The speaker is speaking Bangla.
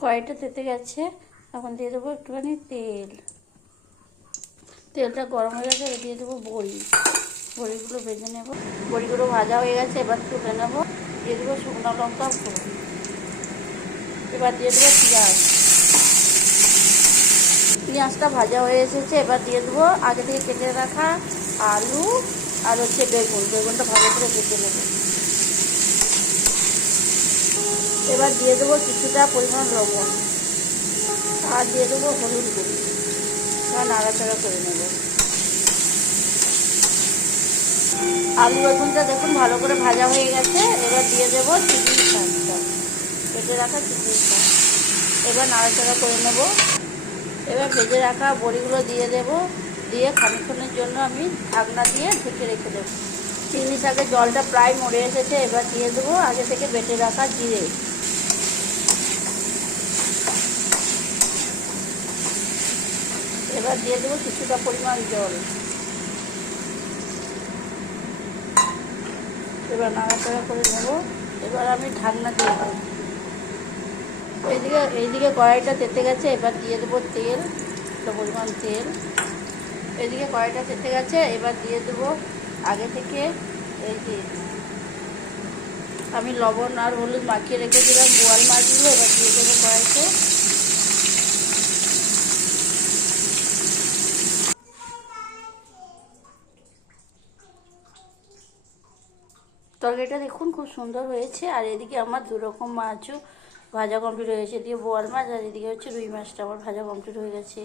কড়াইটা তেতে গেছে, এখন দিয়ে দেবো একটুখানি তেল। তেলটা গরম হয়ে গেছে, এবার দিয়ে দেবো বড়ি। বড়িগুলো ভেজে নেব। বড়িগুলো ভাজা হয়ে গেছে, এবার তুলে নেব। দিয়ে দেবো শুকনো লঙ্কা ফোড়ন। এবার দিয়ে দেবো পেঁয়াজ। পেঁয়াজটা ভাজা হয়ে এসেছে, এবার দিয়ে দেবো আগে থেকে কেটে রাখা আলু আর বেগুনটা ভালো করে ভেজে নেব। এবার দিয়ে দেবো কিছুটা পরিমাণ লবণ আর দিয়ে দেবো হলুদ গুঁড়ি। এবার নাড়াচাড়া করে নেব। আলু বেগুনটা দেখুন ভালো করে ভাজা হয়ে গেছে, এবার দিয়ে দেবো চিংড়ি শাকটা, কেটে রাখা চিংড়ি শাক। এবার নাড়াচাড়া করে নেব। এবার ভেজে রাখা বড়িগুলো দিয়ে দেব, দিয়ে খানিকক্ষণের জন্য আমি ঢাকনা দিয়ে ঢেকে রেখে দেবো। চিংড়ি শাকের জলটা প্রায় মরে এসেছে, এবার দিয়ে দেবো আগে থেকে বেটে রাখা জিরে। এবার দিয়ে দেবো কিছুটা পরিমাণ জল। এবার নাড়াচাড়া করে নেব। এবার আমি ঢাকনা দিয়ে দেবো। এইদিকে কড়াইটা তেতে গেছে, এবার দিয়ে দেবো তেল, একটা পরিমাণ তেল। এদিকে কড়াইটা তেতে গেছে, এবার দিয়ে দেবো আগে থেকে এই যে আমি লবণ আর হলুদ মাখিয়ে রেখেছিলাম বোয়াল মাছগুলো, এবার দিয়ে দেবো কড়াইতে। তরকারিটা দেখুন খুব সুন্দর হয়েছে। আর এদিকে আমার দু রকম মাছও ভাজা কমপ্লিট হয়েছে। এদিকে বোয়াল মাছ আর এদিকে হচ্ছে রুই মাছটা আমার ভাজা কমপ্লিট হয়ে গেছে।